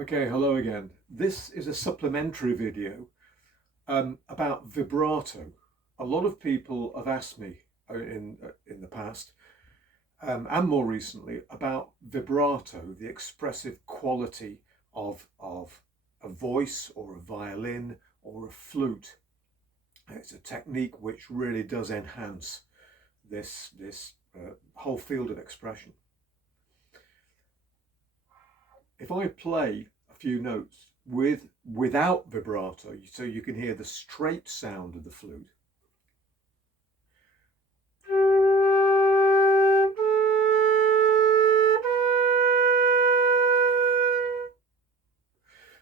Okay, hello again. This is a supplementary video about vibrato. A lot of people have asked me in the past and more recently about vibrato, the expressive quality of a voice or a violin or a flute. It's a technique which really does enhance this whole field of expression. If I play a few notes without vibrato, so you can hear the straight sound of the flute,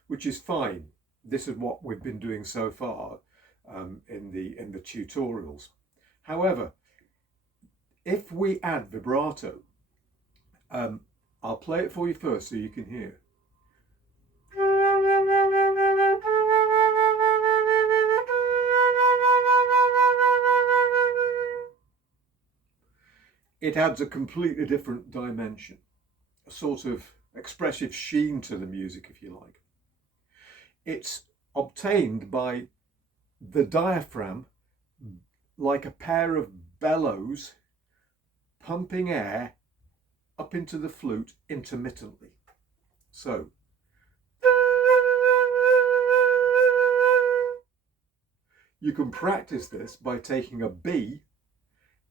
which is fine. This is what we've been doing so far in the tutorials. However, if we add vibrato, I'll play it for you first so you can hear. It adds a completely different dimension, a sort of expressive sheen to the music, if you like. It's obtained by the diaphragm, like a pair of bellows, pumping air up into the flute intermittently. So, you can practice this by taking a B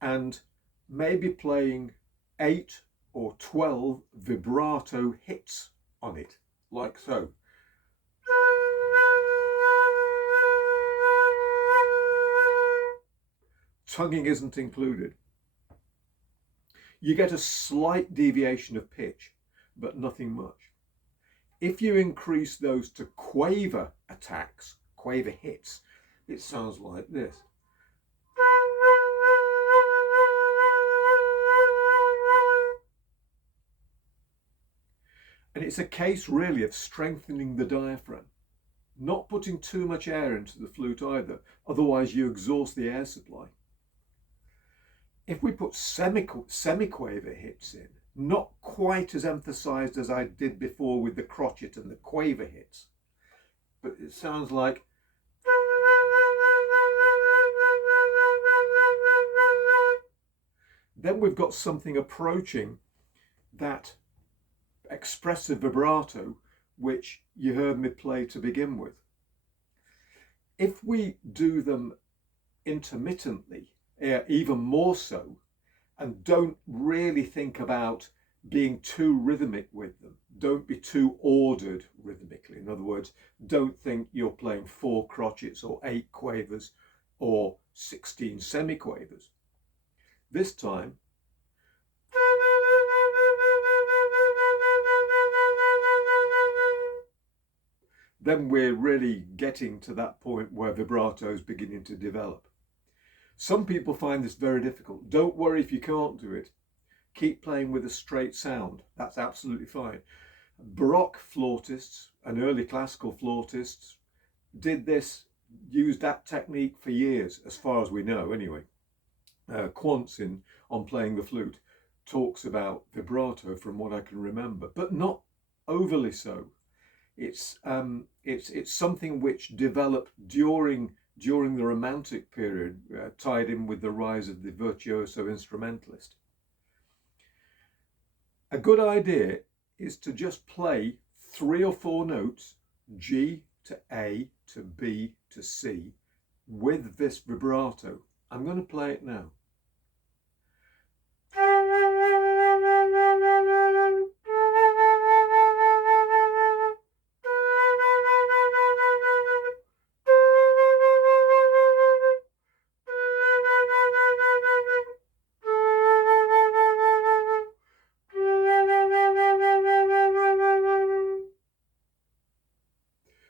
and maybe playing 8 or 12 vibrato hits on it, like so. Tonguing isn't included. You get a slight deviation of pitch, but nothing much. If you increase those to quaver attacks, quaver hits, it sounds like this. And it's a case really of strengthening the diaphragm, not putting too much air into the flute either, otherwise you exhaust the air supply. If we put semi-quaver hits in, not quite as emphasized as I did before with the crotchet and the quaver hits, but it sounds like then we've got something approaching that expressive vibrato which you heard me play to begin with. If we do them intermittently, even more so, and don't really think about being too rhythmic with them, don't be too ordered rhythmically. In other words, don't think you're playing 4 crotchets or 8 quavers or 16 semi-quavers. This time, then we're really getting to that point where vibrato is beginning to develop. Some people find this very difficult. Don't worry if you can't do it. Keep playing with a straight sound. That's absolutely fine. Baroque flautists and early classical flautists did this, used that technique for years, as far as we know anyway. Quantz on playing the flute talks about vibrato from what I can remember, but not overly so. It's something which developed during the Romantic period, tied in with the rise of the virtuoso instrumentalist. A good idea is to just play 3 or 4 notes, G to A to B to C, with this vibrato. I'm going to play it now.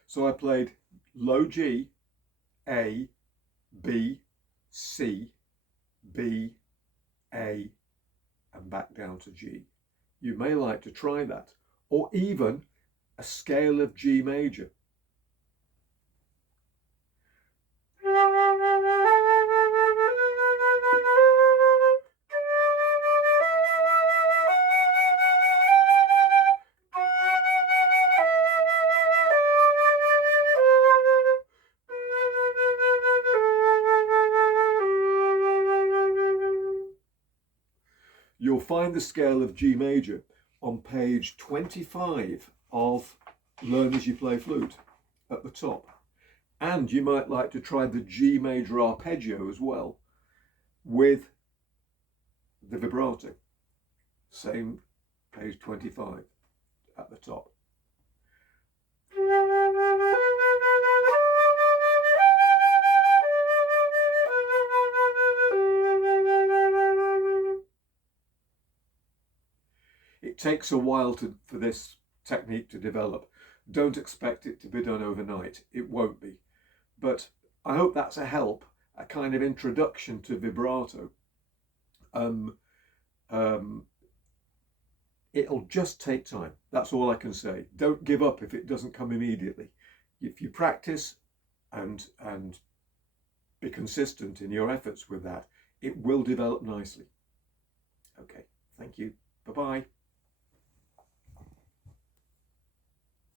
So I played low G, A, B, C, B, A, and back down to G. You may like to try that, or even a scale of G major. find the scale of G major on page 25 of Learn as You Play Flute at the top. And you might like to try the G major arpeggio as well with the vibrato. Same page 25 at the top. It takes a while for this technique to develop. Don't expect it to be done overnight. It won't be. But I hope that's a help, a kind of introduction to vibrato. It'll just take time. That's all I can say. Don't give up if it doesn't come immediately. If you practice and be consistent in your efforts with that, it will develop nicely. Okay, thank you. Bye-bye.